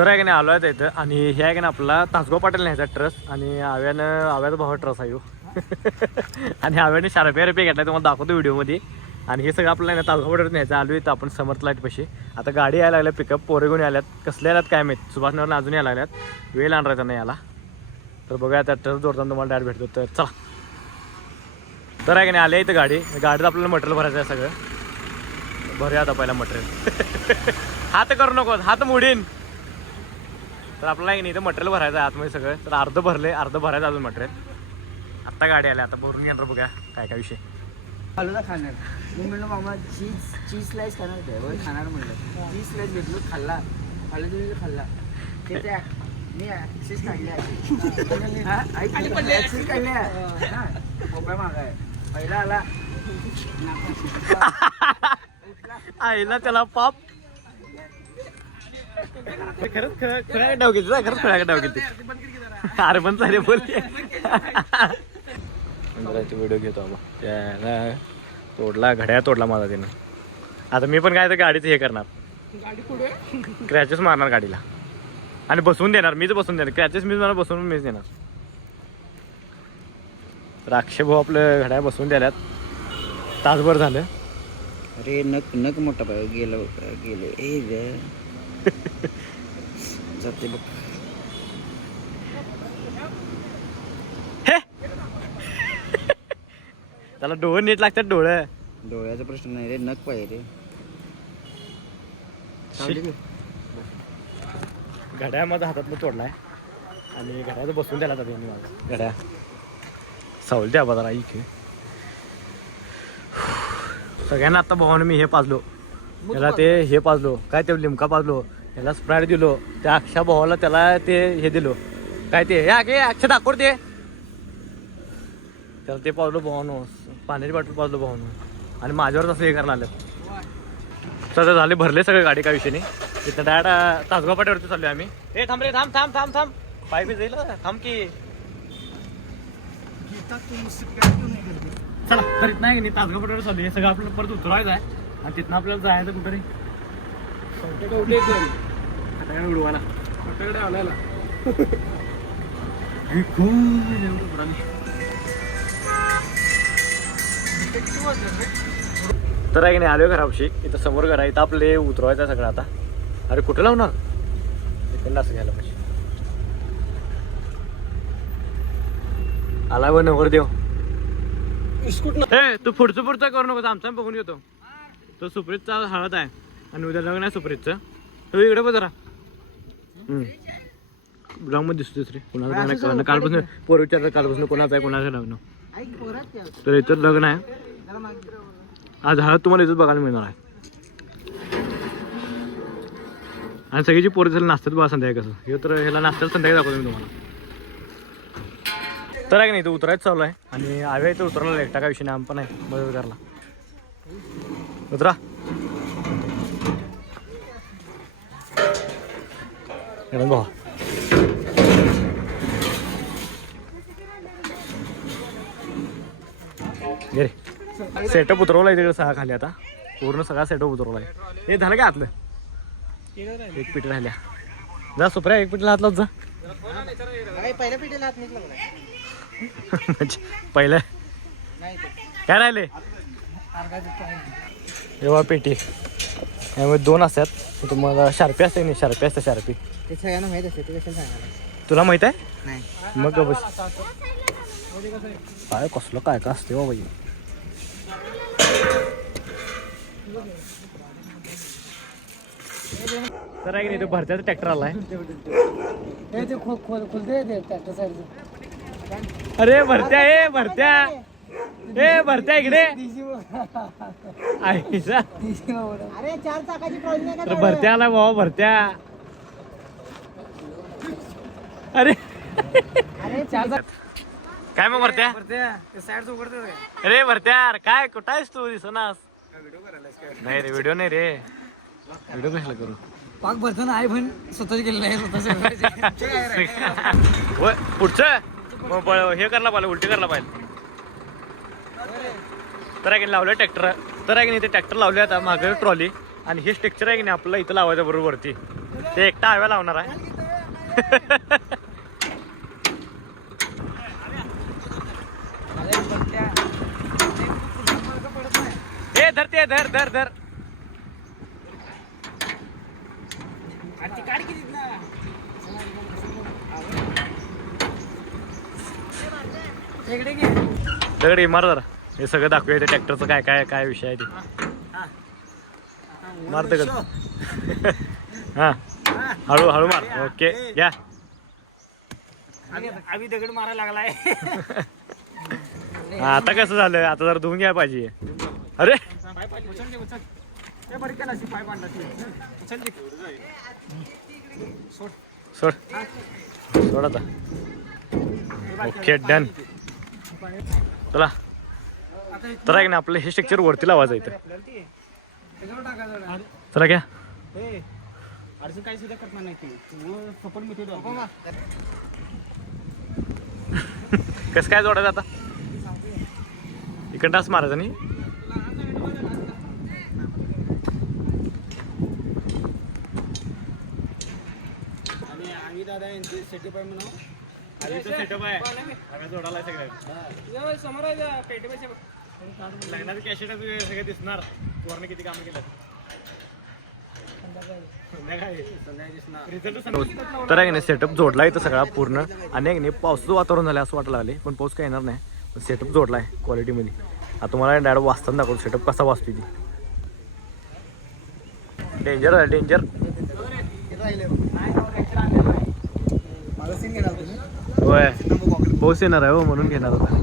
तर आहे की नाही आलो आहे इथं आणि हे आहे की नाही आपला तासगाव पाटील न्यायचा ट्रस आणि आव्याचा भावा ट्रस आहे आणि आव्याने शार्पे घेतला तुम्हाला दाखवतो व्हिडिओमध्ये. आणि हे सगळं आपल्याला तासगाव पाटील न्यायचं आलो इथं आपण समर्थ लाईट पशी. आता गाडी यायला लागल्या पिकअप पोरे घेऊन आल्यात कसले आल्यात काय माहीत सुभाषनगरला अजून यायला लागल्यात वेळ आणरायचा नाही याला. तर बघूया त्या ट्रस जोडताना तुम्हाला डायरेक्ट भेटतो तर चला. तर आहे की नाही आले इथं गाडीत आपल्याला मटेरियल भरायचं आहे सगळं. भरूया आता पहिला मटेरियल हात करू नको हात मोडीन. तर आपल्याला नाही इथं मटेरियल भरायचं आहे आतमध्ये सगळं. तर अर्ध भरले अर्ध भरायचं अजून मटेरियल. आत्ता गाडी आली आता भरून घेणार बघा काय काय विषय. फालुदा खाणार मी म्हणलं मामा चीज स्लाइस खाणार काय खाणार म्हणलं चीज स्लाइस घेतलो खाल्ला फालुदा खाल्ला ते त्या मी ॲक्सेस काढल्या ॲक्सेस काढल्या मोबाईल मागाय पहिला आला आईला त्याला पाप खरंच खरं डाव घेते खरंच खळ्या डाव घेते. अरे पण चालेल बोल व्हिडिओ घेतो बाबा त्याला तोडला घड्याळ तोडला माझा त्यानं. आता मी पण काय तर गाडीचं हे करणार क्रॅचेस मारणार गाडीला आणि बसवून देणार मीच बसवून देणार क्रॅचेस मीच मला बसवून मीच देणार. तर अक्षय भाऊ आपलं घड्याळ बसवून द्याल्यात तासभर झालं. अरे नक मोठा पाय गेलं ए जाते बघ त्याला डोळं नीट लागतात डोळं. डोळ्याचा प्रश्न नाही रे नक पाहिजे रे. घड्याळ माझा हातातलं तोडलाय आणि घड्याचं बसून द्यायला जाते मी माझं घड्याळ सावली द्या बाजारा इथे. सगळ्यांना आता भावानं मी हे पाजलो त्याला ते हे पाजलो काय ते लिमका पाजलो त्याला स्प्राईट दिलो त्या अक्षा भावाला त्याला ते हे दिलो काय ते हे अक्षा दाखवड ते त्याला ते पाजलो भावानो पाण्याची बाटली पाजलो भावानो आणि माझ्यावर तसं हे करायला आलं. सगळं झाले भरले सगळे गाडी काय विषयी नाही. तिथं डायरेक्ट तासगाव पाट्यावरती चाललोय आम्ही. ए थांब रे थांब थांब थांब थांब पाय बी जाईल थांब की चला. तर इथं नाही की तासगाव पाट्यावर चालू हे सगळं आपल्याला परत उतरवायचं आहे आणि तिथनं आपल्याला जायचं कुठे आता उडवायला आणायला तर आहे की नाही आलोय घरापाशी इथं समोर घर आहे इथं आपले उतरवायचं आहे सगळं आता. अरे कुठं लावणार इकडं असं घ्यायला पाहिजे आला व नवरदेव. हे तू पुढचं करू नको आमचा बघून घेतो. तो सुप्रीतचा हळद आहे आणि उद्या लग्न आहे सुप्रीतचं. तो इकडे बघ जरा ब्लॉग मध्ये दिसतो दुसरी कोणाचं कालपासून पोर विचारलं कालपासून कोणाचं आहे कोणाचं लग्न. तर इथं लग्न आहे आज हळद तुम्हाला इथंच बघायला मिळणार आहे. आणि सगळीची पोरं झाली नाश्त्यात बघा संध्याकाळी कसं हे तर ह्याला नाश्त्यात संध्याकाळी दाखवतो मी तुम्हाला. तर आहे की नाही इथं उतरायचं चालू आहे आणि आव्या इथं उतरला एकटा काय विषय नाही आम पण आहे मदत करायला. उतरा भावा गे रे सेटअप उतरवला आहे तिकडे सहा खाली आता पूर्ण सगळा सेटअप उतरवला आहे. हे झालं का आतलं एक पिठी राहिल्या जा सुप्रिया एक पिठीला हात लावत जा. पहिल्या पिढीला हात निघला म्हणजे पहिलं काय राहिले एवढा पेटी त्यामुळे दोन असतात तुम्हाला शार्पी असते नाही शार्पी असते शार्पी ते सगळ्यांना माहित असते ते कशाला सांगायला तुला माहित आहे नाही मग बस काय कसलं काय का असते बाबा. तर आहे की नाही तो भरत्याचा ट्रॅक्टर आलाय. अरे भरत्या ए भरत्या ए भरत्या इकडे आईचा तर भरत्या आला बाबा भरत्या. अरे काय मग भरत्या अरे भरत्या काय कुठं आहेस तू दिसनास. नाही रे व्हिडिओ नाही रे व्हिडिओ कशाला करू पाक भरताना आहे पण स्वतःच गेलेलं आहे स्वतःच पुढचं हे करायला पाहिजे उलटी करायला पाहिजे. तर आहे की लावलं ट्रॅक्टर तर आहे की नाही ते ट्रॅक्टर लावले आता मागे ट्रॉली आणि हे स्ट्रक्चर आहे की नाही आपल्याला इथं लावायचं बरोबर वरती ते एकटा हव्या लावणार आहे. ए धर ते धर धर धर. दगड मार जरा. हे सगळं दाखवूया ते ट्रॅक्टरचं काय काय काय विषय आहे ते. मार दगड. हा हळू हळू मार. ओके या. आम्ही दगड मारायला लागलाय. आता कसं झालं, आता जरा धुवून घ्यायला पाहिजे. अरे सोड सोड आता. Okay done. चला तर आहे ना आपलं हे स्ट्रक्चर वरती लावायचं इथं. चला घ्या. अडचण काही सुद्धा करणार नाही. सपोर्ट मिळतो कसं काय जोडायचं आता. इकडं टास मारायचा नाही. आणि आम्ही दादा यांचे सेटअप आहे म्हणून. सेटअप आहे जोडायला सगळं समोर लग्नाचं कॅशेट सगळं दिसणार. वरनं किती कामं केलं तर आहे नाही. सेटअप जोडला इथं सगळा पूर्ण. आणि नाही पावसाचं वातावरण झालं असं वाटायला लागले, पण पाऊस काय येणार नाही. पण सेटअप जोडला आहे क्वालिटीमध्ये. आता तुम्हाला डायरेक्ट वाचताना दाखवतो सेटअप कसा वाचतो ती. डेंजर आहे डेंजर. होय पाऊस येणार आहे हो, म्हणून घेणार होता.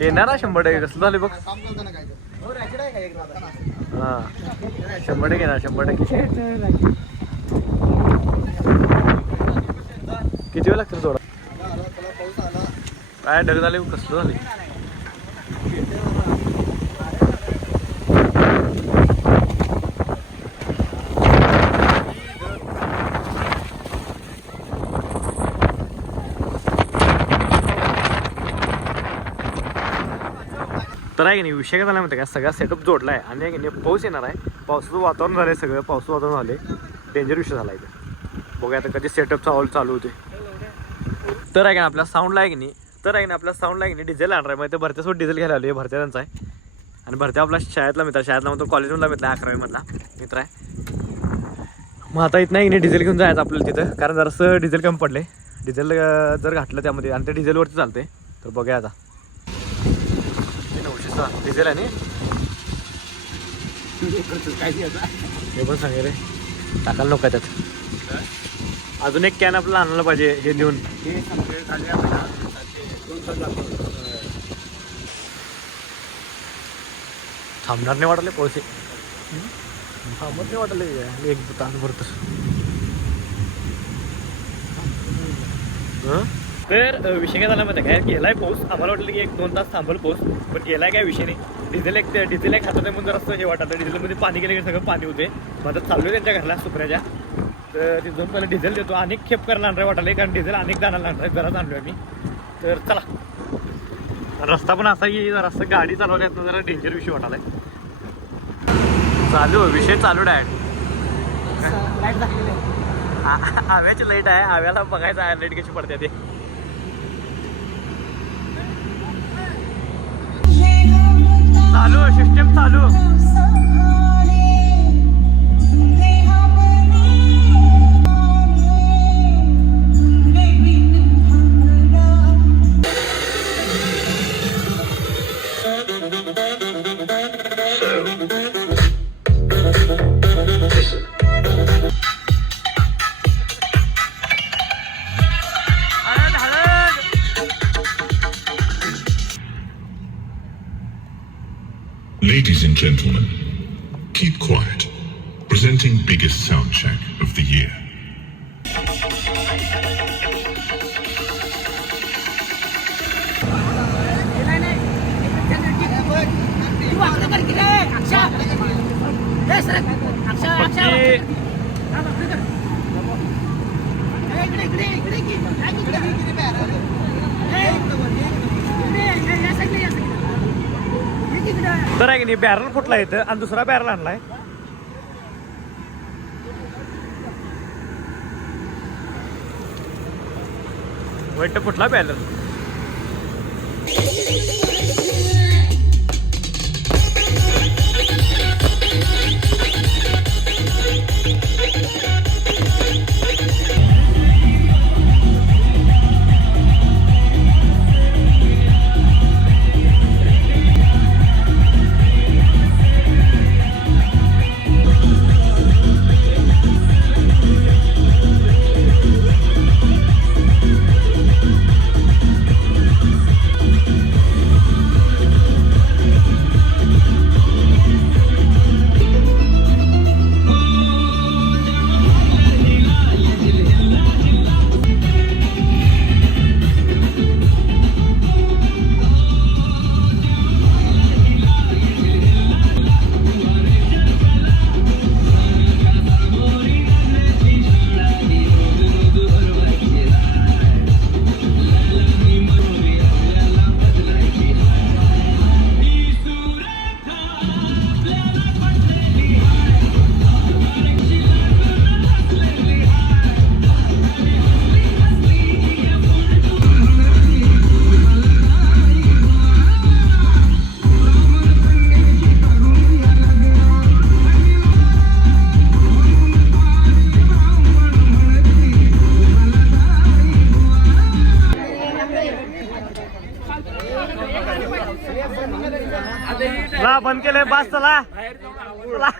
येणार आहे 100%. कसं झालं बघ. हां 100% येणार 100%. किती वेळ लागतं थोडा. काय ढग झाले कसं झाले. तर आहे की नाही विषय काय झाला माहिती का, सगळा सेटअप जोडला आहे. आणि नाही पाऊस येणार आहे. पावसाचं वातावरण झालं आहे सगळं. पावसाचं वातावरण झालं आहे. डेंजर विषय झाला आहे. बघूया आता कधी सेटअप चालू होते. तर आहे की आपल्या साऊंडला आहे की नाही. तर आहे ना आपल्या साऊंडला आहे की नाही डिझेल आणणार आहे. मग ते भरत्यासोबत डिझेल घ्यायला आलो आहे. भरत्या त्यांचा आहे. आणि भरत्या आपला शाळेतला मित्र. शाळेतला मग तो कॉलेजमधला मित्र आहे. 11वीमधला मित्र आहे. मग आता इथं नाही की नाही डिझेल घेऊन जायचं आपल्याला तिथं. कारण जरासं डिझेल कमी पडले. डिझेल जर घातलं त्यामध्ये आणि ते डिझेलवरती चालते. तर बघूया आता. डिझेल आहे हे पण सांगे रे. टाकायला नको त्यात. अजून एक कॅन आपल्याला आणायला पाहिजे हे देऊन. थांबणार नाही वाटले पैसे. थांबत नाही वाटले. एक तास भरतोस. तर विषय काय झाला माहिती काय, गेलाय पाऊस. आम्हाला वाटलं की 1-2 तास थांबल पाऊस, पण गेलाय काय विषय नाही. डिझेल एक हातात म्हणून जर असं हे वाटतं. डिझेलमध्ये पाणी गेलं की सगळं पाणी होते. मग आता चालू आहे त्यांच्या घरला सुपऱ्याच्या. तर तिथून पहिला डिझेल देतो. अनेक खेप करायला आणणार वाटलं, कारण डिझेल अनेक जाणार आणणार घरात आणलो आम्ही. तर चला. रस्ता पण असा की जरा असं गाडी चालवण्यात जरा डेंजर विषय वाटायला चालू विषय चालू आहे. हव्याची लाईट आहे. हव्याला बघायचं आहे लाईट कशी पडते ते. चालू सिस्टम चालू. Ladies and gentlemen, keep quiet. Presenting biggest sound check of the year. तर आहे की नाही बॅरल फुटला इथं आणि दुसरा बॅरल आणलाय. वाईट फुटला प्यायला. ला बंद केलंय बस चला चला.